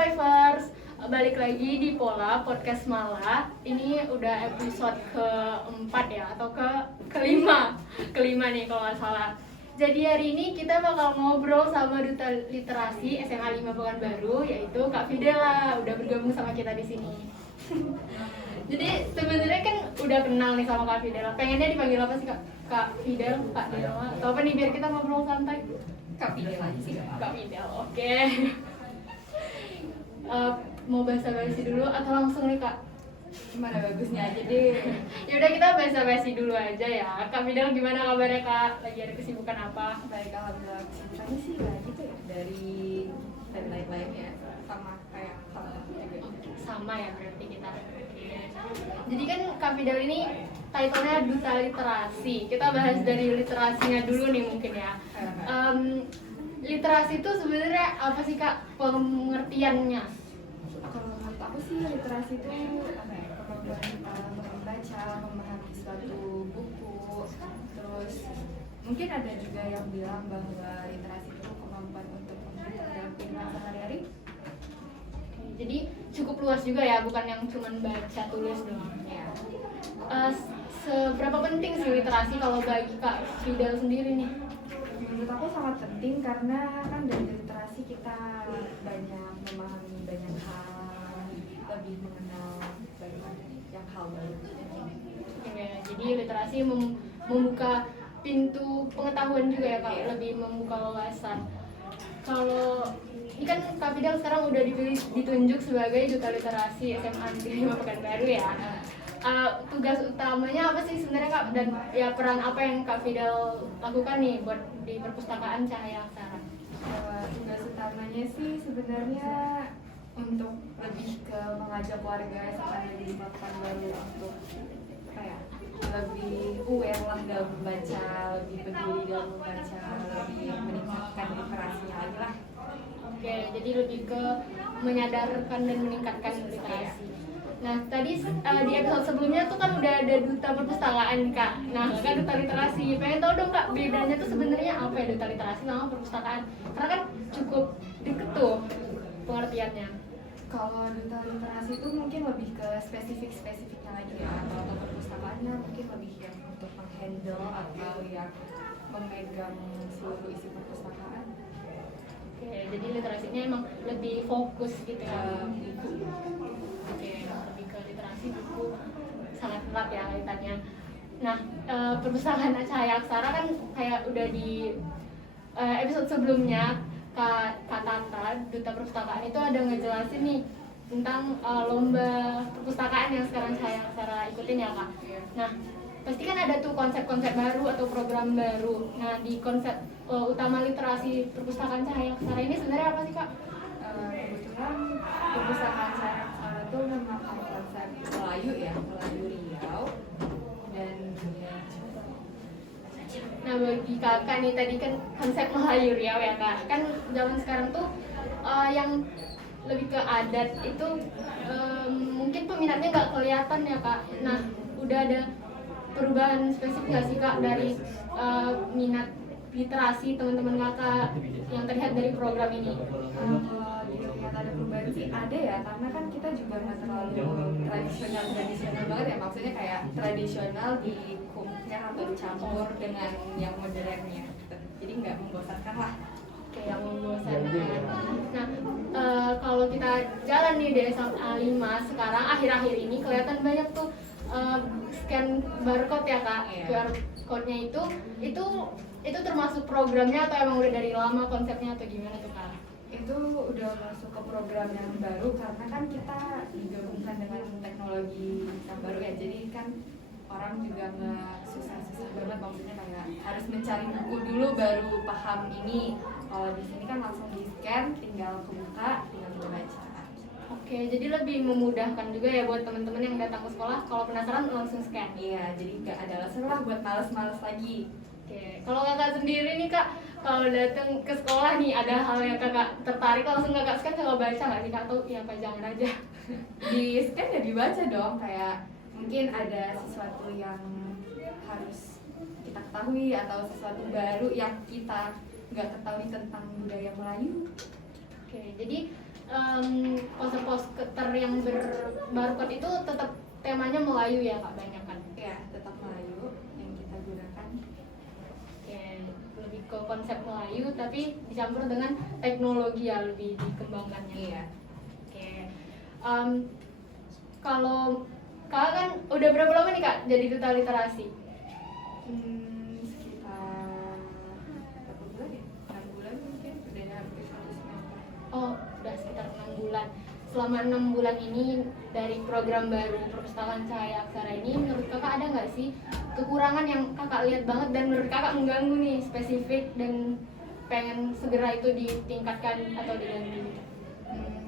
Wavers, balik lagi di Pola Podcast Mala. Ini udah episode keempat ya, atau kelima nih kalau nggak salah. Jadi hari ini kita bakal ngobrol sama Duta Literasi SMA 5 Pekanbaru, yaitu Kak Fidela, udah bergabung sama kita di sini. Jadi sebenarnya kan udah kenal nih sama Kak Fidela. Pengennya dipanggil apa sih Kak? Kak Fidel, Kak Dela, atau apa nih biar kita ngobrol santai? Kak Fidel aja sih. Kak Fidel, oke. Mau basa-basi dulu atau langsung nih Kak? Gimana bagusnya aja deh. Ya udah kita basa-basi dulu aja ya. Kak Fidel gimana kabarnya Kak? Lagi ada kesibukan apa? Baik, alhamdulillah. Kesibukannya sih gak gitu ya. Dari lain-lainnya sama kayak sama juga. Sama ya berarti kita. Jadi kan Kak Fidel ini title-nya Duta Literasi. Kita bahas dari literasinya dulu nih mungkin ya. Literasi itu sebenarnya apa sih Kak pengertiannya? Kalau menurut aku sih literasi itu apa ya, kemampuan membaca, memahami suatu buku. Terus mungkin ada juga yang bilang bahwa literasi itu kemampuan untuk memperdalam kehidupan sehari-hari. Jadi cukup luas juga ya, bukan yang cuma baca tulis doang. Ya. Seberapa penting sih literasi kalau bagi Kak Fidel sendiri nih? Menurut aku sangat penting karena kan dari literasi kita banyak memahami banyak hal, lebih mengenal banyak yang hal baru. Oke, jadi literasi membuka pintu pengetahuan juga ya Kak, lebih membuka wawasan. Kalau ini kan Kak Fidel sekarang udah ditunjuk sebagai Duta Literasi SMA 5 Pekanbaru ya. Tugas utamanya apa sih sebenarnya Kak, dan ya peran apa yang Kak Fidel lakukan nih buat di perpustakaan Cahaya Aksara? Tugas utamanya sih sebenarnya untuk lebih ke mengajak warga SMA di Pekanbaru untuk apa ya, lebih aware lah dalam membaca, lebih peduli dalam membaca, lebih meningkatkan literasinya lagi lah. Oke, jadi lebih ke menyadarkan dan meningkatkan literasi. Nah, tadi di episode sebelumnya tuh kan udah ada duta perpustakaan Kak. Nah, kan duta literasi. Pengen tahu dong Kak, bedanya tuh sebenarnya apa ya duta literasi sama perpustakaan? Karena kan cukup deket tuh pengertiannya. Kalau duta literasi itu mungkin lebih ke spesifiknya lagi ya. Kalau perpustakaannya mungkin lebih yang untuk menghandle atau yang memegang seluruh isi perpustakaan. Oke, jadi literasinya emang lebih fokus gitu ya. Oke, lebih ke literasi buku sangat erat ya kaitannya. Nah, perpustakaan Cahaya Aksara kan kayak udah di episode sebelumnya Kak Tata, Duta Perpustakaan itu ada ngejelasin nih tentang lomba perpustakaan yang sekarang Cahaya Aksara ikutin ya Kak. Nah, pasti kan ada tuh konsep-konsep baru atau program baru. Nah, di konsep utama literasi perpustakaan Cahaya Aksara ini sebenarnya apa sih Kak? Kebetulan perpustakaan saya itu memakai konsep Melayu ya, Melayu Riau dan Nah, bagi kakak nih tadi kan konsep Melayu Riau ya Kak. Kan zaman sekarang tuh yang lebih ke adat itu mungkin peminatnya nggak kelihatan ya Kak. Nah, udah ada perubahan spesifik nggak sih Kak dari minat literasi teman-teman kakak yang terlihat dari program ini? kalau dilihat ada perubahan sih ada ya, karena kan kita juga nggak terlalu tradisional banget ya, maksudnya kayak tradisional dikumpulkan atau dicampur dengan yang modernnya gitu. Jadi nggak membosankan lah. Kayak yang membosankan. Nah, kalau kita jalan nih di SMA 5 sekarang akhir-akhir ini kelihatan banyak tuh scan barcode ya Kak. QR code-nya itu termasuk programnya atau emang udah dari lama konsepnya atau gimana tuh Kak? Itu udah masuk ke program yang baru karena kan kita digabungkan dengan teknologi yang baru ya, jadi kan orang juga nggak susah-susah banget, maksudnya kayak harus mencari buku dulu baru paham ini. Kalau di sini kan langsung di scan, tinggal kebuka, tinggal kita baca. Oke, jadi lebih memudahkan juga ya buat teman-teman yang datang ke sekolah kalau penasaran langsung scan. Iya, jadi nggak ada alasan lah buat males-males lagi. Oke, kalau kakak sendiri nih Kak, kalau datang ke sekolah nih ada hal yang kakak tertarik langsung kakak scan, kakak baca nggak sih Kak, atau ya apa jangan aja? Di scan ya dibaca dong, kayak mungkin ada sesuatu yang harus kita ketahui atau sesuatu baru yang kita nggak ketahui tentang budaya Melayu. Oke, jadi poster-poster yang berbarcode itu tetap temanya Melayu ya Kak, banyak kan? Ya, tetap Melayu yang kita gunakan. Oke, lebih ke konsep Melayu tapi dicampur dengan teknologi ya, lebih dikembangkannya. Iya. Oke, kalau Kakak kan udah berapa lama nih Kak jadi duta literasi? Sekitar berapa bulan ya? 6 bulan mungkin, udah hampir 1 semester. Oh, udah sekitar 6 bulan. Selama 6 bulan ini dari program baru Perpustakaan Cahaya Aksara ini, menurut Kakak ada nggak sih kekurangan yang Kakak lihat banget dan menurut Kakak mengganggu nih, spesifik dan pengen segera itu ditingkatkan atau diganti?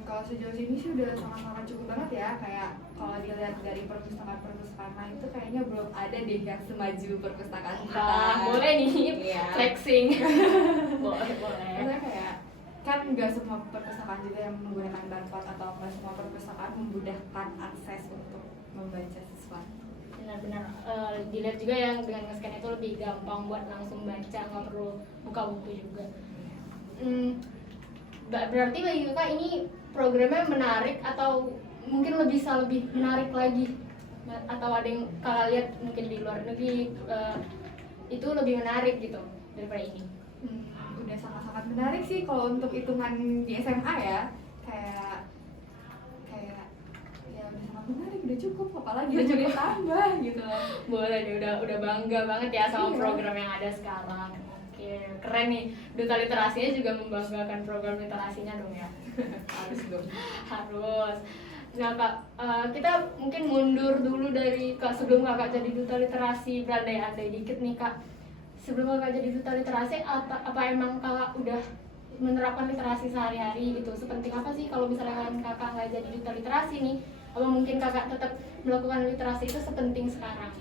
Kalau sejauh ini sih udah sangat-sangat cukup banget ya. Kayak kalau dilihat dari perpustakaan lain itu kayaknya belum ada deh yang semaju perpustakaan kita. Boleh nih, Iya. flexing. boleh. Maksudnya kayak kan nggak semua perpustakaan juga yang menggunakan barcode atau nggak semua perpustakaan memudahkan akses untuk membaca sesuatu. Benar-benar dilihat juga yang dengan nge-scan itu lebih gampang buat langsung baca, nggak perlu buka buku juga. Berarti bagi Kakak ini programnya menarik atau mungkin bisa lebih menarik lagi, atau ada yang Kakak lihat mungkin di luar negeri itu lebih menarik gitu daripada ini? Udah sangat-sangat menarik sih kalau untuk hitungan di SMA ya. Kayak ya udah sangat menarik, udah cukup, apalagi udah jadi tambah gitu loh. Boleh deh, udah bangga banget ya sama Iya. program yang ada sekarang. Oke, keren nih. Duta literasinya juga membanggakan program literasinya dong ya. Harus dong. Harus. Nah Kak, kita mungkin mundur dulu dari Kak sebelum Kakak jadi duta literasi, berandai-andai dikit nih Kak. Sebelum Kakak jadi duta literasi, apa emang Kakak udah menerapkan literasi sehari-hari gitu? Sepenting apa sih kalau misalnya Kakak nggak jadi duta literasi nih? Apa mungkin Kakak tetap melakukan literasi itu sepenting sekarang?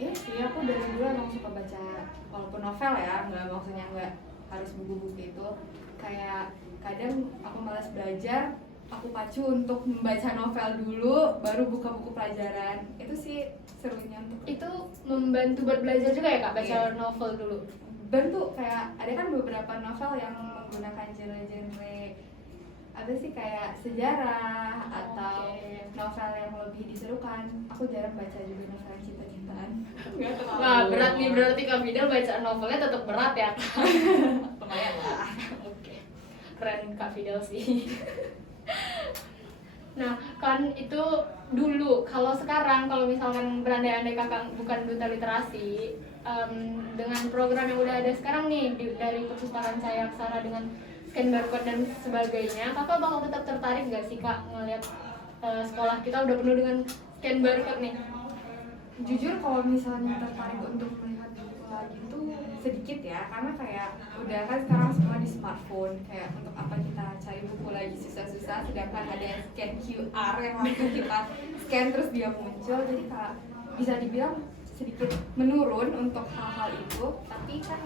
Iya sih, aku dari dulu emang suka baca, walaupun novel ya, maksudnya nggak harus buku-buku itu. Kayak kadang aku malas belajar, aku pacu untuk membaca novel dulu, baru buka buku pelajaran. Itu sih serunya untuk Itu membantu buat belajar juga ya Kak, baca Iya. novel dulu? bantu. Kayak ada kan beberapa novel yang menggunakan genre-genre apa sih, kayak sejarah atau Oke. novel yang lebih diserukan. Aku jarang baca juga novel cinta-cintaan. Nggak terlalu. Wah, berat nih berarti Kak Fidel baca novelnya tetap berat ya Kak? Lumayan lah. Oke, keren Kak Fidel sih. Nah, kan itu dulu. Kalau sekarang, kalau misalkan berandai-andai Kakak bukan duta literasi, dengan program yang udah ada sekarang nih dari Perpustakaan Cahaya Aksara dengan scan barcode dan sebagainya, Kakak bakal tetap tertarik nggak sih Kak ngelihat sekolah kita udah penuh dengan scan barcode nih? Jujur kalau misalnya tertarik untuk melihat buku lagi tuh sedikit ya, karena kayak udah kan sekarang semua di smartphone. Kayak untuk apa kita cari buku lagi susah-susah, sedangkan ada yang scan QR yang langsung kita scan terus dia muncul. Jadi kayak bisa dibilang sedikit menurun untuk hal-hal itu. Tapi kan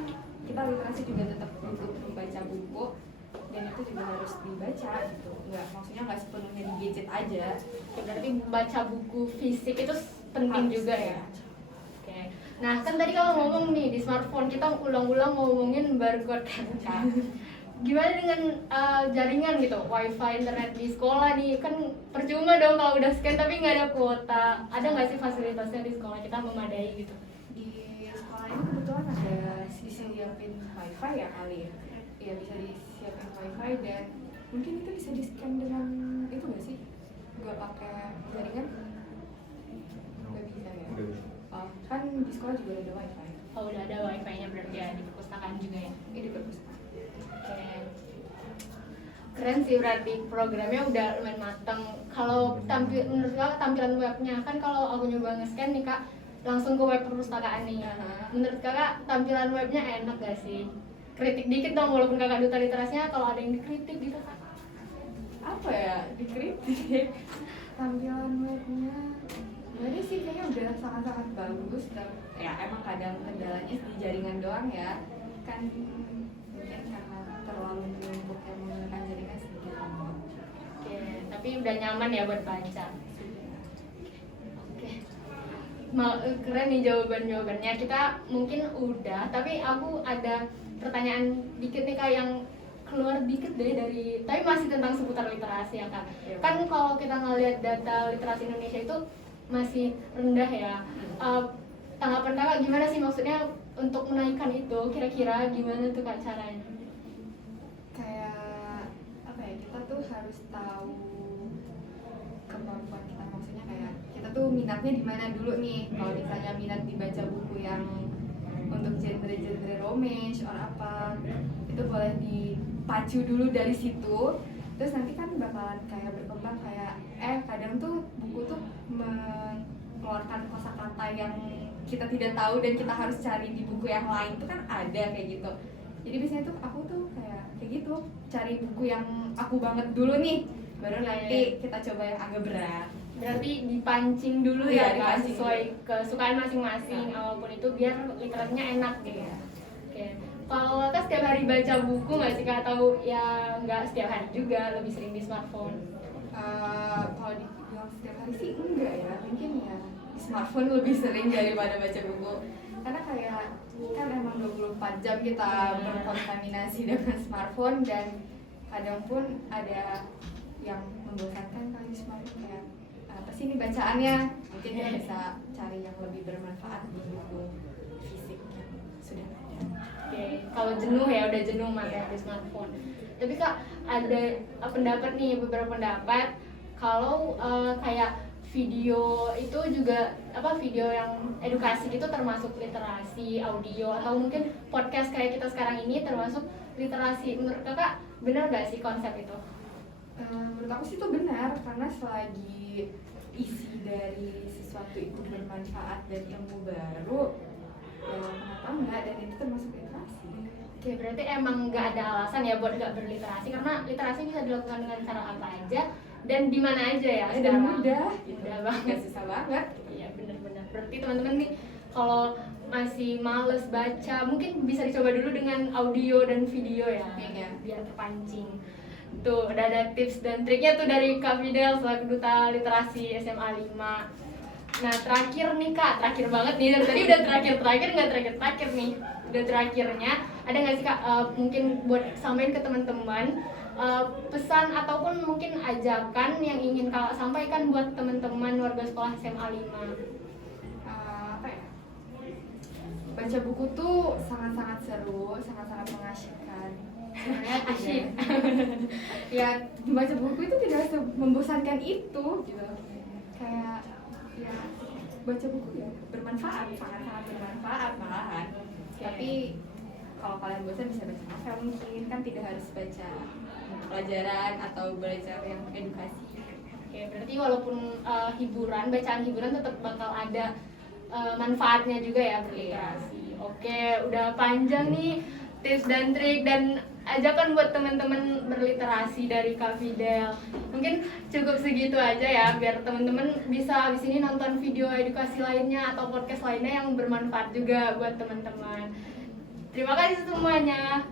kita literasi juga tetap butuh membaca buku, dan itu juga harus dibaca gitu. Maksudnya nggak sepenuhnya di gadget aja. Ya, berarti baca buku fisik itu penting Harus, juga ya. Oke. Nah, kan tadi kalau ngomong nih di smartphone kita ulang-ulang ngomongin barcode kan. Kak. Gimana dengan jaringan gitu, wifi, internet di sekolah nih? Kan percuma dong kalau udah scan tapi nggak ada kuota. Ada nggak sih fasilitasnya di sekolah kita memadai gitu? Di sekolah ini kebetulan ada disiapin wifi ya kali ya. Iya, bisa disiapin wifi, dan mungkin itu bisa di scan dengan itu nggak sih? Nggak pakai jaringan? Nggak bisa ya? Oh, kan di sekolah juga ada wifi. Oh, udah ada wifi-nya berarti ya di perpustakaan juga ya? Ini di perpustakaan. Oke. Keren sih, berarti programnya udah lumayan matang. Kalau menurut Kakak tampilan webnya, kan kalau aku nyoba nge-scan nih Kak, langsung ke web perpustakaan nih. Menurut Kakak tampilan webnya enak gak sih? Kritik dikit dong, walaupun Kakak duta literasinya, kalau ada yang dikritik gitu Kak. Apa ya? Dikritik. Tampilan webnya nggak ada sih, kayaknya udah sangat-sangat bagus. Dan ya emang kadang kendalanya di jaringan doang ya. Kan mungkin karena terlalu menumpuk yang menggunakan jaringan sedikit. Oke, tapi udah nyaman ya buat baca. Oke. Keren nih jawaban-jawabannya. Kita mungkin udah, tapi aku ada pertanyaan dikit nih Kak yang keluar dikit deh dari, tapi masih tentang seputar literasi ya Kak. Iya. Kan kalau kita ngelihat data literasi Indonesia itu masih rendah ya. Tanggapan Kakak gimana sih, maksudnya untuk menaikkan itu, kira-kira gimana tuh Kak caranya? Kayak apa ya, kita tuh harus tahu kemampuan kita, maksudnya kayak kita tuh minatnya di mana dulu nih. Kalau misalnya minat dibaca buku yang untuk genre-genre romance or apa, itu boleh dipacu dulu dari situ. Terus nanti kan bakalan kayak berkembang, kayak kadang tuh buku tuh mengeluarkan kosakata yang kita tidak tahu dan kita harus cari di buku yang lain, itu kan ada kayak gitu. Jadi biasanya tuh aku tuh kayak gitu, cari buku yang aku banget dulu nih, baru nanti kita coba yang agak berat. Berarti dipancing dulu Iya, ya Kak, dipancing sesuai kesukaan masing-masing, apapun itu biar literasinya enak gitu ya. Oke. Kalau Kakak setiap hari baca buku nggak sih Kak, atau ya nggak setiap hari juga, lebih sering di smartphone? Kalau dibilang setiap hari sih enggak ya, mungkin ya di smartphone lebih sering daripada baca buku, karena kayak kan emang 24 jam kita berkontaminasi dengan smartphone, dan kadang pun ada yang membosankan kali di smartphone, kayak apa sih ini bacaannya, mungkin kita bisa cari yang lebih bermanfaat di buku fisik yang sudah ada. Oke, kalau jenuh ya udah jenuh materi di smartphone. Tapi Kak, ada pendapat nih, beberapa pendapat kalau kayak video itu juga video yang edukasi gitu termasuk literasi audio, atau mungkin podcast kayak kita sekarang ini termasuk literasi. Menurut Kakak benar nggak sih konsep itu? Menurut aku sih itu benar, karena selagi isi dari sesuatu itu bermanfaat dan ilmu baru, ya kenapa enggak, dan itu termasuk literasi. Oke, berarti emang nggak ada alasan ya buat nggak berliterasi, karena literasi bisa dilakukan dengan cara apa aja dan di mana aja ya. Dan Sekarang mudah, gitu. mudah banget. Nggak susah banget. Iya benar-benar. Berarti teman-teman nih kalau masih males baca, mungkin bisa dicoba dulu dengan audio dan video ya, Iya. biar terpancing. Tuh udah ada tips dan triknya tuh dari Kak Fidel selaku Duta Literasi SMA 5. Nah terakhir nih Kak, terakhir banget nih, dari tadi udah terakhir nggak terakhir nih, udah terakhirnya. Ada nggak sih Kak mungkin buat sampaikan ke teman-teman pesan ataupun mungkin ajakan yang ingin Kakak sampaikan buat teman-teman warga sekolah SMA 5? Apa ya? Baca buku tuh sangat-sangat seru, sangat-sangat mengasyikkan. Sebenarnya Asyik. Ya, membaca buku itu tidak membosankan itu, gitu. Kayak ya baca buku ya bermanfaat, sangat-sangat bermanfaat malahan. Tapi kalau kalian bosan bisa baca novel mungkin, kan tidak harus baca pelajaran atau belajar yang edukasi. Oke, berarti walaupun hiburan, bacaan hiburan tetap bakal ada manfaatnya juga ya berliterasi. Oke, udah panjang nih tips dan trik dan ajakan buat teman-teman berliterasi dari Kak Fidel. Mungkin cukup segitu aja ya, biar teman-teman bisa habis ini nonton video edukasi lainnya atau podcast lainnya yang bermanfaat juga buat teman-teman. Terima kasih semuanya.